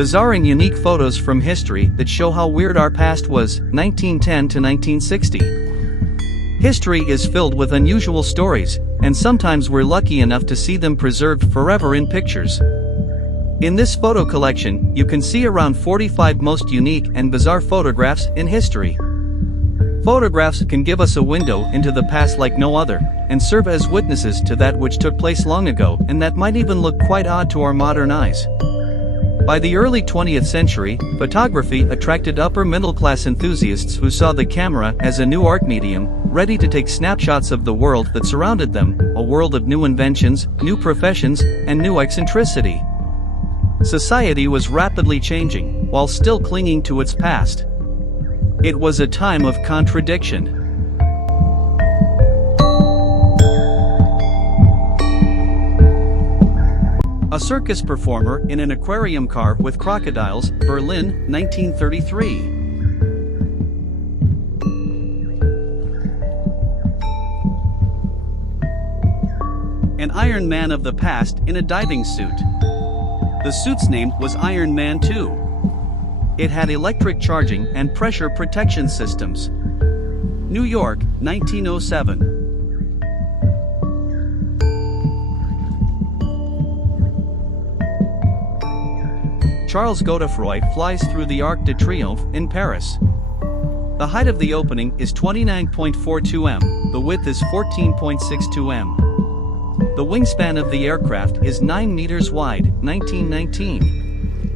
Bizarre and unique photos from history that show how weird our past was, 1910 to 1960. History is filled with unusual stories, and sometimes we're lucky enough to see them preserved forever in pictures. In this photo collection, you can see around 45 most unique and bizarre photographs in history. Photographs can give us a window into the past like no other, and serve as witnesses to that which took place long ago and that might even look quite odd to our modern eyes. By the early 20th century, photography attracted upper-middle-class enthusiasts who saw the camera as a new art medium, ready to take snapshots of the world that surrounded them, a world of new inventions, new professions, and new eccentricity. Society was rapidly changing, while still clinging to its past. It was a time of contradiction. A circus performer in an aquarium car with crocodiles, Berlin, 1933. An Iron Man of the past in a diving suit. The suit's name was Iron Man 2. It had electric charging and pressure protection systems. New York, 1907. Charles Godefroy flies through the Arc de Triomphe in Paris. The height of the opening is 29.42 m, the width is 14.62 m. The wingspan of the aircraft is 9 meters wide, 1919.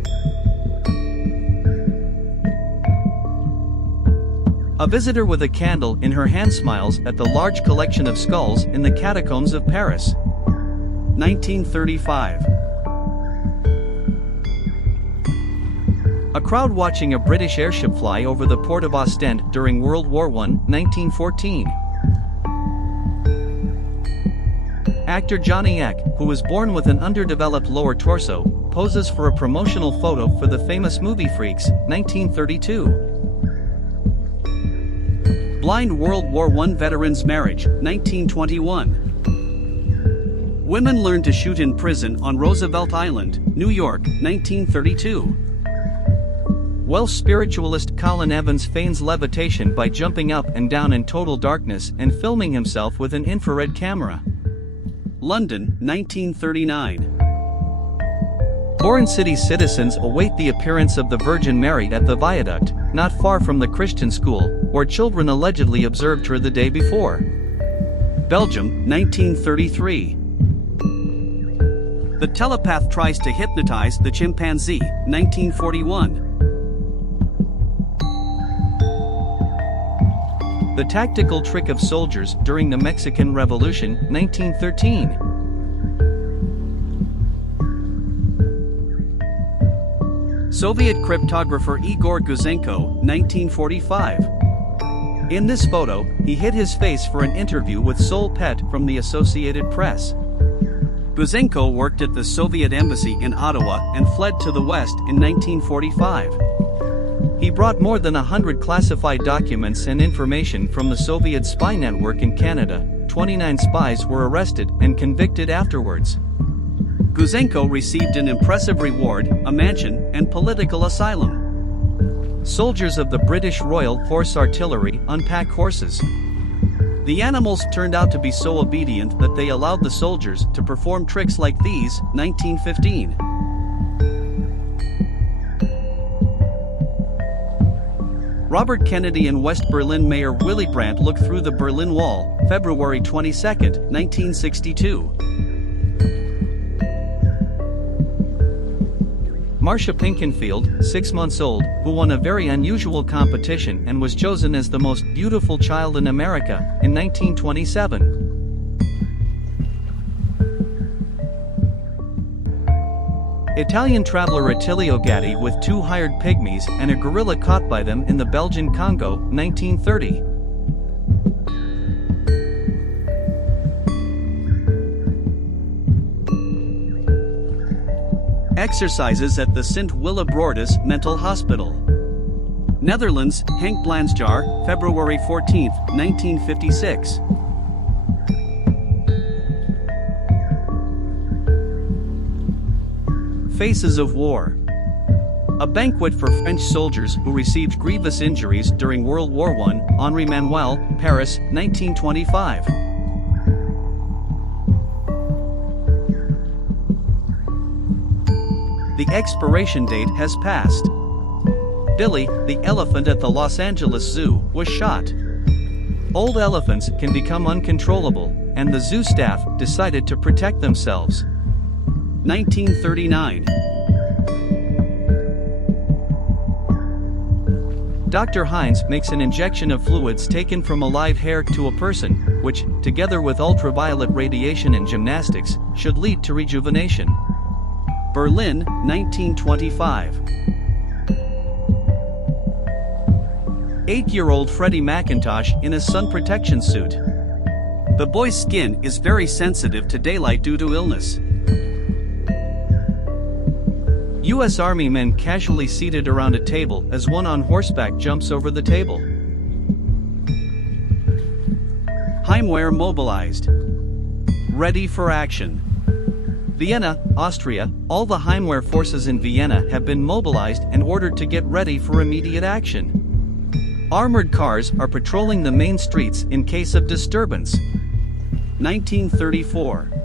A visitor with a candle in her hand smiles at the large collection of skulls in the catacombs of Paris. 1935. A crowd watching a British airship fly over the port of Ostend during World War I, 1914. Actor Johnny Eck, who was born with an underdeveloped lower torso, poses for a promotional photo for the famous movie Freaks, 1932. Blind World War I veterans' marriage, 1921. Women learn to shoot in prison on Roosevelt Island, New York, 1932. Welsh spiritualist Colin Evans feigns levitation by jumping up and down in total darkness and filming himself with an infrared camera. London, 1939. Foreign city citizens await the appearance of the Virgin Mary at the viaduct, not far from the Christian school, where children allegedly observed her the day before. Belgium, 1933. The telepath tries to hypnotize the chimpanzee, 1941. The tactical trick of soldiers during the Mexican Revolution, 1913. Soviet cryptographer Igor Guzenko, 1945. In this photo, he hid his face for an interview with Sol Pet from the Associated Press. Guzenko worked at the Soviet embassy in Ottawa and fled to the West in 1945. He brought more than 100 classified documents and information from the Soviet spy network in Canada. 29 spies were arrested and convicted afterwards. Guzenko received an impressive reward, a mansion, and political asylum. Soldiers of the British Royal Horse Artillery unpack horses. The animals turned out to be so obedient that they allowed the soldiers to perform tricks like these, 1915. Robert Kennedy and West Berlin Mayor Willy Brandt looked through the Berlin Wall, February 22, 1962. Marcia Pinkenfield, 6 months old, who won a very unusual competition and was chosen as the most beautiful child in America, in 1927. Italian traveler Attilio Gatti with 2 hired pygmies and a gorilla caught by them in the Belgian Congo, 1930. Exercises at the Sint Willibrordus Mental Hospital. Netherlands, Henk Blansjar, February 14, 1956. Faces of War. A banquet for French soldiers who received grievous injuries during World War I, Henri Manuel, Paris, 1925. The expiration date has passed. Billy, the elephant at the Los Angeles Zoo, was shot. Old elephants can become uncontrollable, and the zoo staff decided to protect themselves. 1939. Dr. Heinz makes an injection of fluids taken from a live hair to a person, which, together with ultraviolet radiation and gymnastics, should lead to rejuvenation. Berlin, 1925. 8-year-old Freddie McIntosh in a sun protection suit. The boy's skin is very sensitive to daylight due to illness. U.S. Army men casually seated around a table as one on horseback jumps over the table. Heimwehr mobilized. Ready for action. Vienna, Austria. All the Heimwehr forces in Vienna have been mobilized and ordered to get ready for immediate action. Armored cars are patrolling the main streets in case of disturbance. 1934.